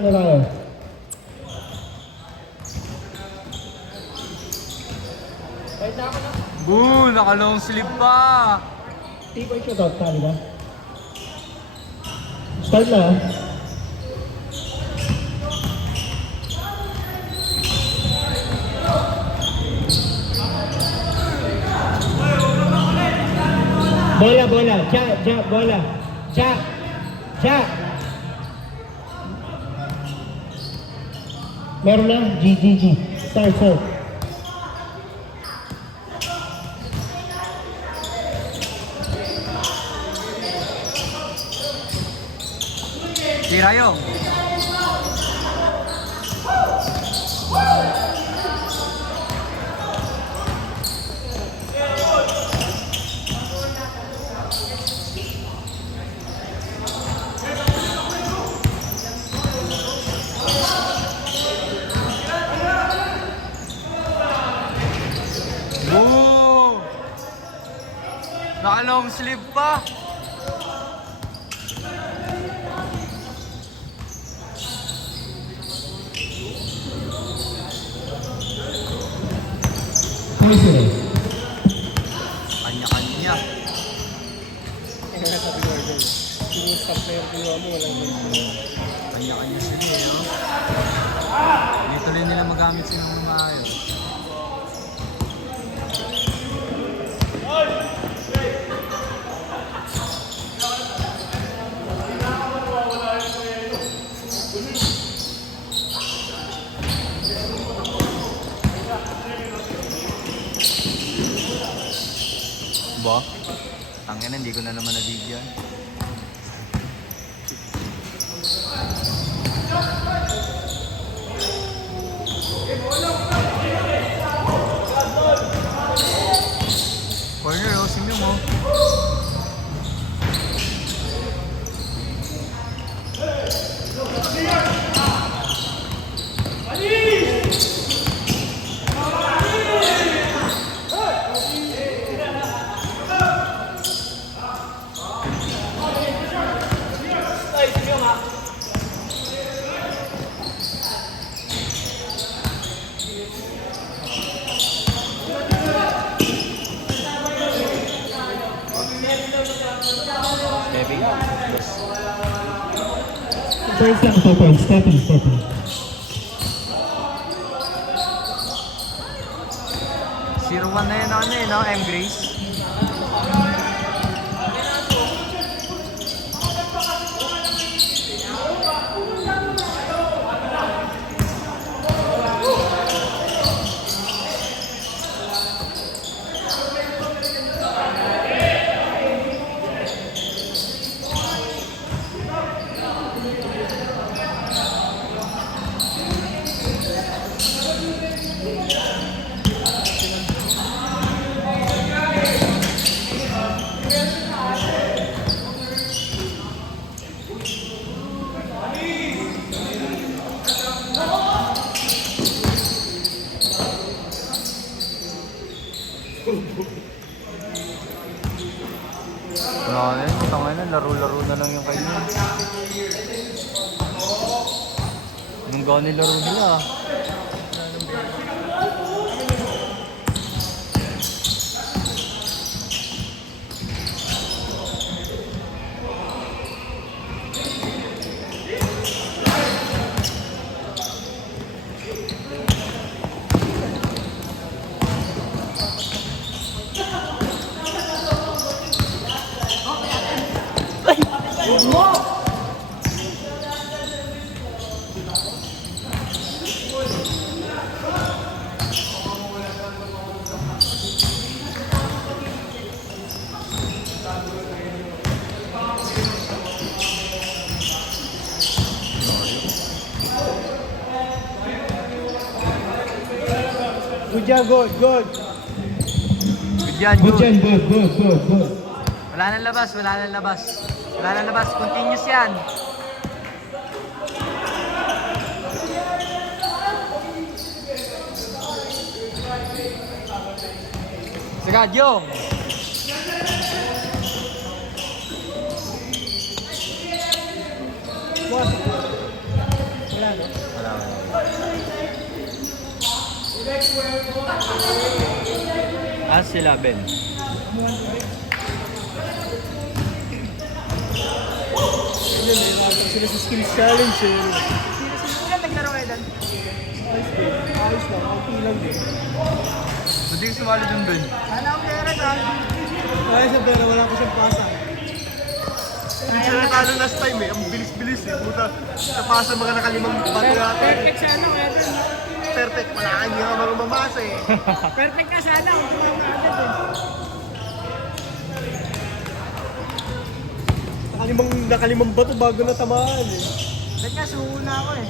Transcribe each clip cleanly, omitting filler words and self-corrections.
na tayo. Boo! Naka-long sleeve pa! T-boy siya to, tali ba? Start na. Bola, bola. Ja, bola. Ja. Meron na? G. Start. Tira yun! Boo! Naka-long sleeve pa! Kanya-kanya. Kanya-kanya sila eh, no? Dito rin nila magamit sila ng maayos. Ba? Tangina, hindi ko na naman nabigyan. Corner, oh, simyo mo. First lang, 2 points. Stepping. 0-1 na yun, ano eh, no? M. Grace. Wala na yun, tanga na, laro-laro na lang yung kayo. Anong gawin nilaro nila? Good job, good. Good yan, Good. Wala nang labas. Continuous yan. Sagad, yung! Sila, Ben. Sila sa skills challenge eh. Sino naglaro kayo doon? Ayos lang, okay lang din. Hindi ko sumali dun, Ben. Sana ang pera doon. Ayos na pero wala ko siyang pasa. Hindi sila natalo last time eh. Ang bilis-bilis eh. Puta, napasa mga nakalimang bato natin. Perfect sana kaya doon. Perfect. Wala ka hindi ka marunong mamasa eh. Perfect ka sana kung tumama agad eh. Nakalimang bato bago na tamaan eh. Ba't nga suho na ako eh.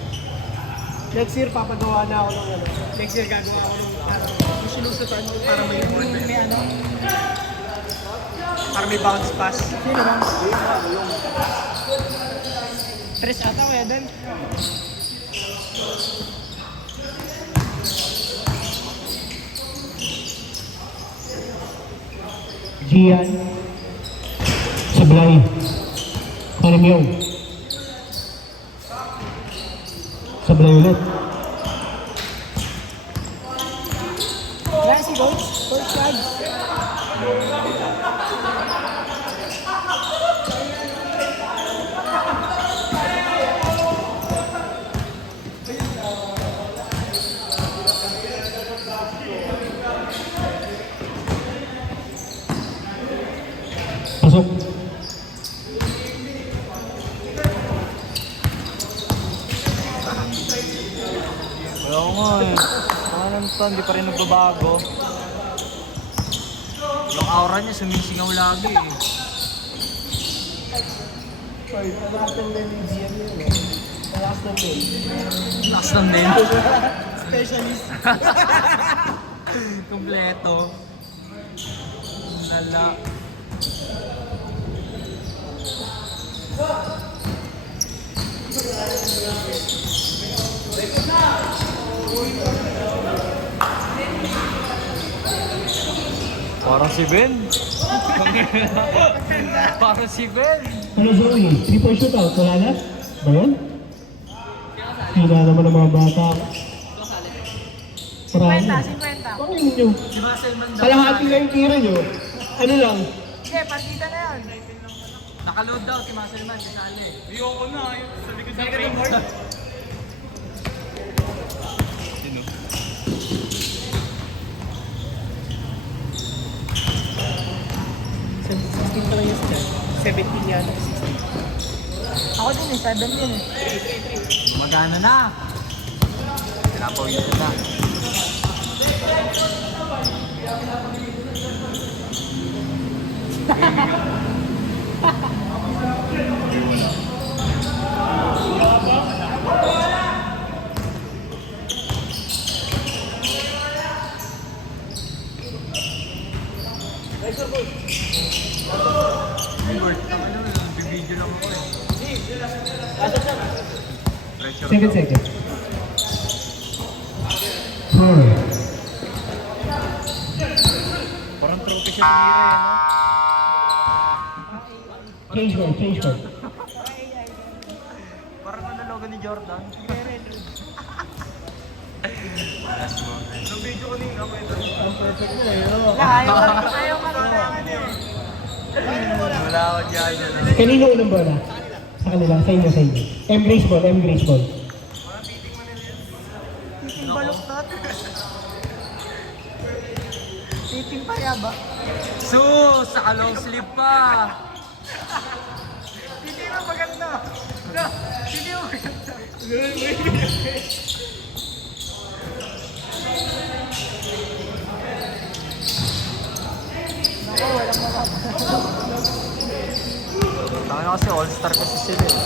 Next year papagawa na ako ng ano. Next year gagawa ako ng Yung sinusutan mo para may improvement. may ano. Para may bounce pass. Sino ba? Tres ata kaya doon. Gian. Sablay. Karimyo. Sablay ulit. Wala si Coach. Coach Shad. Pasok. Oo nga eh. Ano to, hindi pa rin nagbabago. Yung aura niya sumisingaw lagi eh. Sorry, palakas ng men ni Gian yun eh. Palakas ng men. Lakas ng men. Specialist. Kompleto. Nala. Parang si Ben. Parang si Ben. Ano Zoe? 3-point shootout, wala na? Ba yun? Hina naman ang mga bata. 50, Marami. 50. Bakit ninyo? Si Muscleman daw. Kalahati lang yung tira nyo. Ano lang? Hindi, partida na yun. Nakaload daw si Muscleman. Kasali. Ayoko na. Sa likod ng board. Sino? Pa lang yung stat. 17 yan. Ako din eh, 7 din eh. Magana na. Pinapaw yun na. Bibidyo lang ako eh. 7 seconds. 4. Parang trophy siya tumira eh, no? Change board, change board. Parang ano logo ni Jordan. Yung video ko ni ako ito. Ang perfect na eh. oh. Ayaw ka kailangan eh. Wala ako dyan. Kanino unang bola? Sa kanila, sa inyo, sa inyo. Embrace ball, embrace ball. Titing baluktot. Titing payaba. Sus! Saka long sleeve pa! Titing mo maganda. Titing mo maganda. Ako, walang Taka kasi all-star kasi sila eh.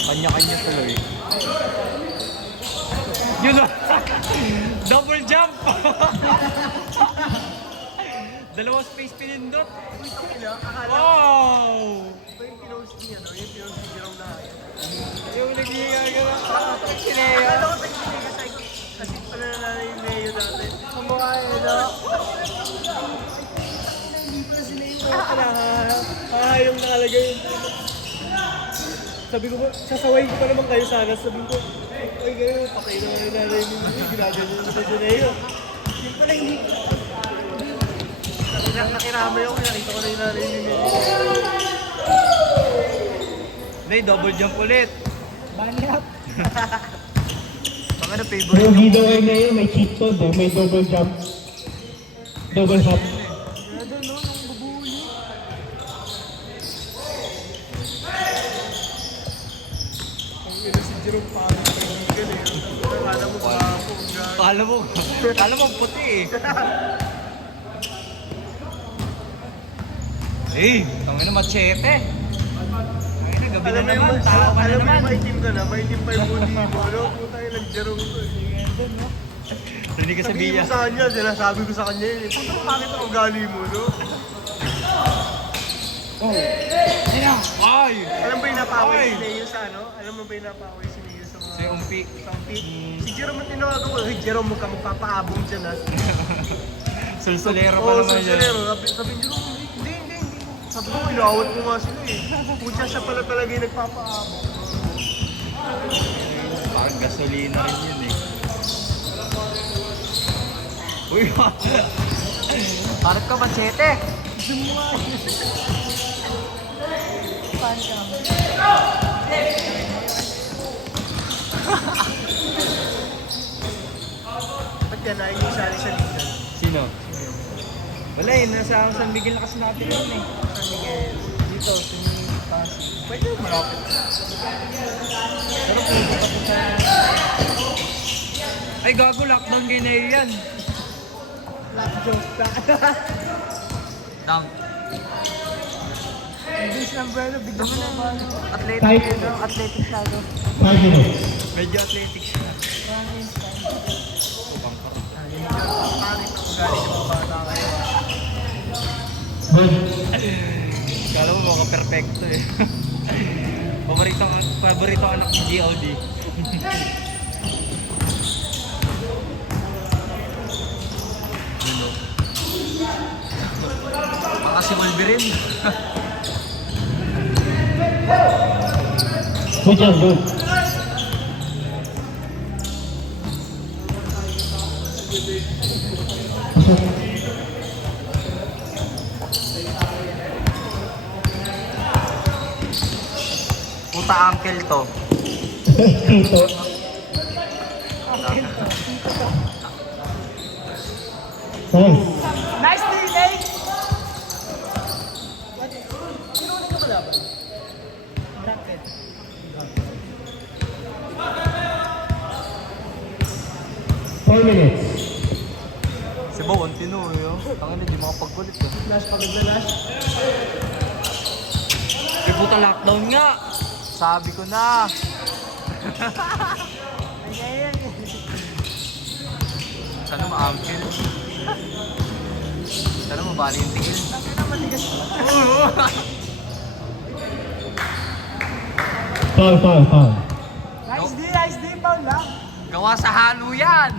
Kanya-kanya tuloy. Yun na! Double jump! Dalawang space pinindot. Wow! Ito yung pinost niya, no? Yung pinost ni Jerome na. Yung nagigagawa. Akala ko tayo kasi pala na yung Leo dati. kumukha eh, no? Yung nakalagay yun. Sabi ko, sasaway ko pa naman kayo sana. Sabi ko, ay kayo, pakailan na nanay mo. Ginagawa nyo sa Juneo. Yung pala hindi. Nakiramay ako, nakita ko na yung narinig niya. May double jump ulit. Bunny up. Pang ano, Pero favorite yung giveaway na yun, may cheat code eh. May double jump. Double hop. Kaya doon, no? Nang bubuhuli. Ang ina si Jerome parang kaibigan eh. Akala mo kapo. Kala mo puti eh. Eh, tangin na machete. Tangin na, gabi na Alam mo yung naman, tao ka na alam mo naman. yung maitim ka na, maitim pa yung bundi mo. Ano? Puta yung nag-Jerome ko eh. Doon, no? Hindi ka Sabihin sabihin. mo sa kanya, sinasabi ko sa kanya eh. Puta, bakit ang ugali mo, no? Ayun na. Ay! Alam ba yung napaway Ay! si Neo sa ano? Alam mo ba yung napaway si Neo sa mga... Si Umpi. Sa Umpi? Si Jerome ang tinawagan ko. Hey, Jerome, huwag ka magpapaabong dyan ha. Sulsulero pa Oo, naman yun. sulsulero. Sabi niyo, hindi. Sabi ko, inawat mo nga sila eh. Pucha, siya pala talaga yung nagpapaabong. Parang gasolina rin yun eh. Uy! Parang ka machete! Zoom mo nga. Bunny ka. Ba't yan, ayaw yung sali sa liga? Sino? Wala eh, nasa San Miguel na kasi natin yun eh. San Miguel. Dito, Pasig. Pwede yung malapit. Pero pwede pa ito sa... Ay gago, lockdown kayo na yan. Last joke ka. Dang. English number, no? Bigla mo naman. Athletic. Type. Athletic shadow. 5 minutes. Medyo athletic siya. Running style. Pangit ang ugali ng mga bata kayo. Good. Kala mo mga perfecto eh. Paborito anak ni GLD. Baka si Wolverine. Good job, good. Puta uncle to. Tito. Nice. Nice delay! Bracket. 4 minutes. Si Bo, ang tino yun. Tangin na, di makapagkulit eh. Flash pag naglash. Di puta lockdown nga. Sabi ko na. Ayan. Sana ma-uncle. Sana mabali yung tingin. Bakit naman tigas? Foul. Nice D, foul lang. Gawa sa halo yan.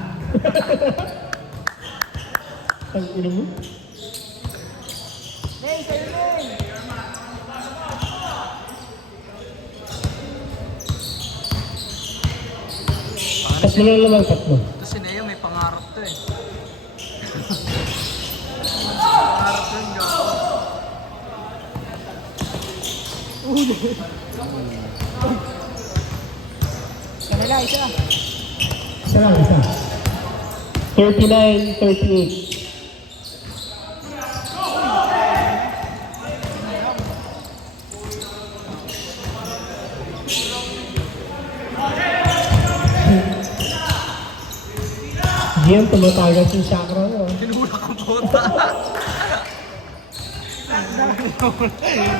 Ang ino mo? Neng, sa'yo Neng. Tatlo lang naman, tatlo. Ito si Neo, may pangarap to eh. Harap lang niya. Kanila, isa. Isa lang, isa. 39-38. Diyan, tumatagal si Chakra mo. Tinulak ang puta.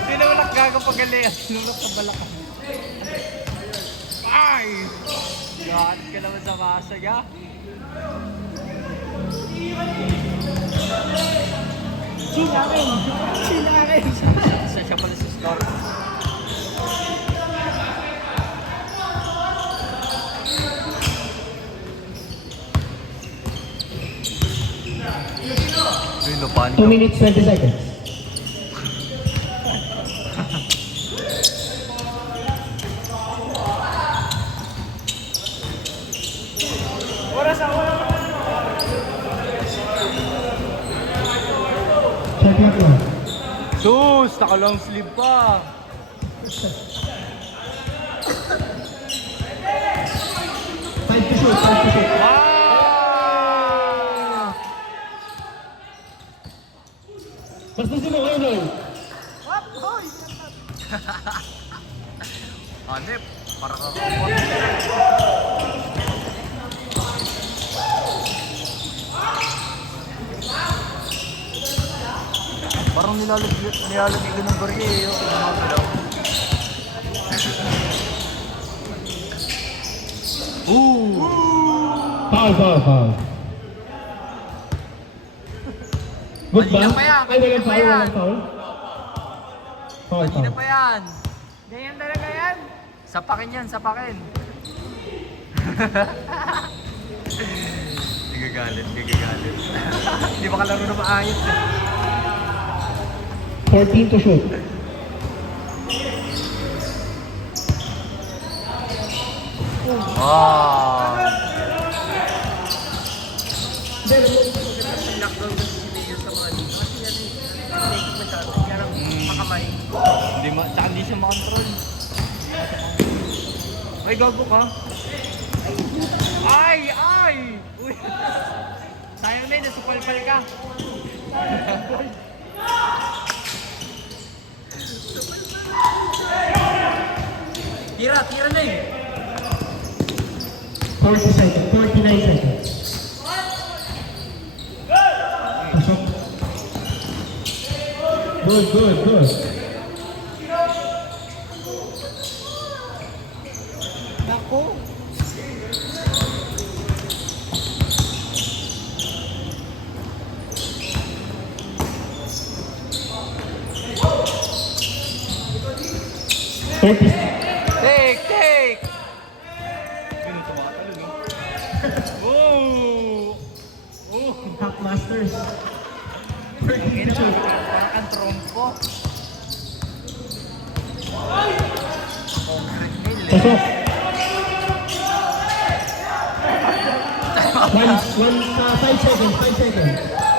Tinulak gago pagaling. Tinulak sa balakang. Ay! Gahan ka naman sa masag ah. Chill akin. Isa siya pala sa store. Yun, no, paano 2 minutes, 20 seconds. naka-long sleeve pa. Five to shoot, 5 to shoot. Ah! Basta si mo, Arnold. Hanep, para ka parang nilalagyan ng barya eh. Yung gumagalaw. Ooh! Foul, foul, foul. Good ba? Kanina pa yan, Ay, walang kanina pa foul, yan. walang foul. Foul, Kanina foul. pa yan. Ganyan talaga yan. Sapakin yan, sapakin. Gagagalit, gagagalit. Hindi ba kalaro na maayos eh. 14 to shoot. Ah! Lockdown kasi si Mayor sa mga dito. Kasi yan eh. Nakikip masyado. Kaya makamay. Tsaka hindi siya makontrol. Ay, gago ka. Ay! Ay! Uy! Sayang na yun, nasupalpal ka. Tira, tira na yun. 40 seconds, 49 seconds. Pasok. Good, good, good. Ako. Take. Take! Ganun tumakatalo, no? Oh! Oh! Top Masters. Parang ang trompo. Concrete mill eh. Pasok. One, 5 seconds, 5 seconds.